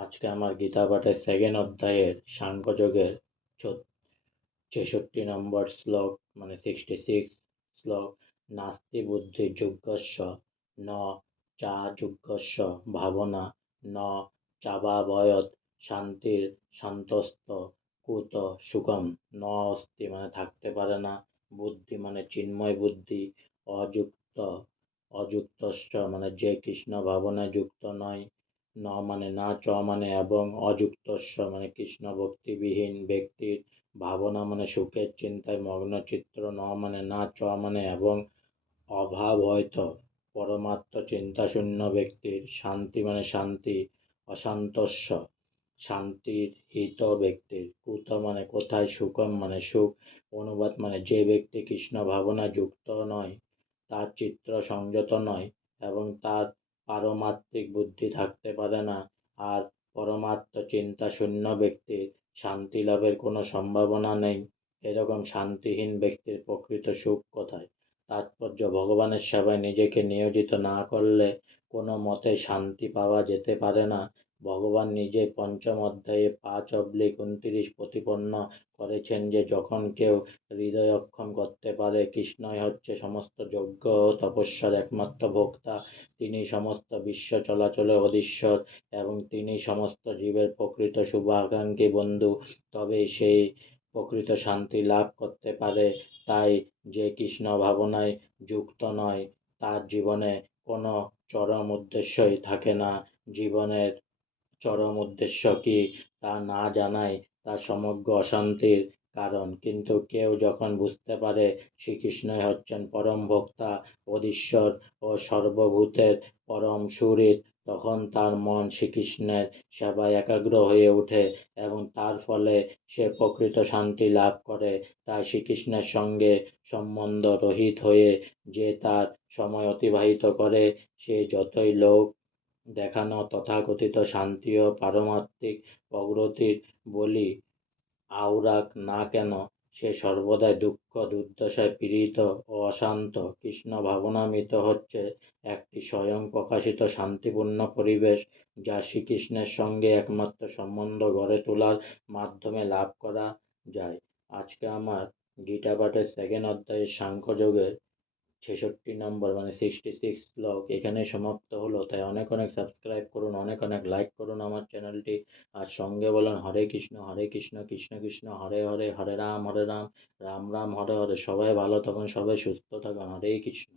আজকে আমার গীতা পাঠের সেকেন্ড অধ্যায়ের সাংখ্যযোগের 66 নম্বর শ্লোক, মানে 66 শ্লোক। নাস্তি বুদ্ধি যুগস্য ন চা যুগস্য ভাবনা ন চাবাবয়ৎ শান্তির শান্তস্ত কুত সুখম। ন অস্তি মানে থাকতে পারে না, বুদ্ধি মানে চিন্ময় বুদ্ধি, অযুক্ত অযুক্তস্য মানে যে কৃষ্ণ ভাবনায় যুক্ত নয়, ন মানে না, চ মানে এবং, অযুক্তস্য মানে কৃষ্ণ ভক্তিবিহীন ব্যক্তির, ভাবনা মানে সুখের চিন্তায় মগ্ন চিত্র, ন মানে না, চ মানে এবং, অভাব হয়তো পরমাত্ম চিন্তাশূন্য ব্যক্তির, শান্তি মানে শান্তি অশান্তস্য শান্তির হিত ব্যক্তির, কুত মানে কোথায়, সুখম মানে সুখ। অনুবাদ মানে যে ব্যক্তি কৃষ্ণ ভাবনা যুক্ত নয়, তার চিত্র সংযত নয় এবং তার পারমাত্মিক বুদ্ধি থাকতে পারে না, আর পরমাত্ম চিন্তা শূন্য ব্যক্তির শান্তি লাভের কোনো সম্ভাবনা নেই, এরকম শান্তিহীন ব্যক্তির প্রকৃত সুখ কোথায়? তাৎপর্য: ভগবানের সেবায় নিজেকে নিয়োজিত না করলে কোনো মতে শান্তি পাওয়া যেতে পারে না। ভগবান নিজে পঞ্চম অধ্যায়ে 5-29 প্রতিপন্ন করেছেন যে যখন কেউ হৃদয়ক্ষম করতে পারে কৃষ্ণই হচ্ছে সমস্ত যজ্ঞ ও তপস্যার একমাত্র ভোক্তা, তিনি সমস্ত বিশ্ব চলাচলের অধীশ্বর এবং তিনি সমস্ত জীবের প্রকৃত শুভাকাঙ্ক্ষী বন্ধু, তবেই সেই প্রকৃত শান্তি লাভ করতে পারে। তাই যে কৃষ্ণ ভাবনায় যুক্ত নয় তার জীবনে কোনো চরম উদ্দেশ্যই থাকে না। জীবনের চরম উদ্দেশ্য কি তা না জানাই তার সমগ্র অশান্তির কারণ। কিন্তু কেউ যখন বুঝতে পারে শ্রীকৃষ্ণই হচ্ছেন পরম ভোক্তা, অধীশ্বর ও সর্বভূতের পরম সুহৃদ, তখন তার মন শ্রীকৃষ্ণের সেবায় একাগ্র হয়ে ওঠে এবং তার ফলে সে প্রকৃত শান্তি লাভ করে। তাই শ্রীকৃষ্ণের সঙ্গে সম্বন্ধ রহিত হয়ে যে তার সময় অতিবাহিত করে, সে যতই লোক দেখানো তথাকথিত শান্তি ও পারমাত্মিক অগ্রগতির বলি আওড়াক না কেন, সে সর্বদাই দুঃখ দুর্দশায় পীড়িত ও অশান্ত। কৃষ্ণ ভাবনামৃত হচ্ছে একটি স্বয়ং প্রকাশিত শান্তিপূর্ণ পরিবেশ, যা শ্রীকৃষ্ণের সঙ্গে একমাত্র সম্বন্ধ গড়ে তোলার মাধ্যমে লাভ করা যায়। আজকে আমার গীতা পাঠের সেকেন্ড অধ্যায়ের সাংখ্যযোগের 66 নম্বর মানে 66 ব্লগ এখানে সমাপ্ত হলো। তাই অনেক অনেক সাবস্ক্রাইব করুন, অনেক অনেক লাইক করুন আমার চ্যানেলটি, আর সঙ্গে বলুন হরে কৃষ্ণ কৃষ্ণ কৃষ্ণ হরে হরে, হরে রাম রাম রাম হরে হরে। সবাই ভালো থাকুন, সবাই সুস্থ থাকুন। হরে কৃষ্ণ।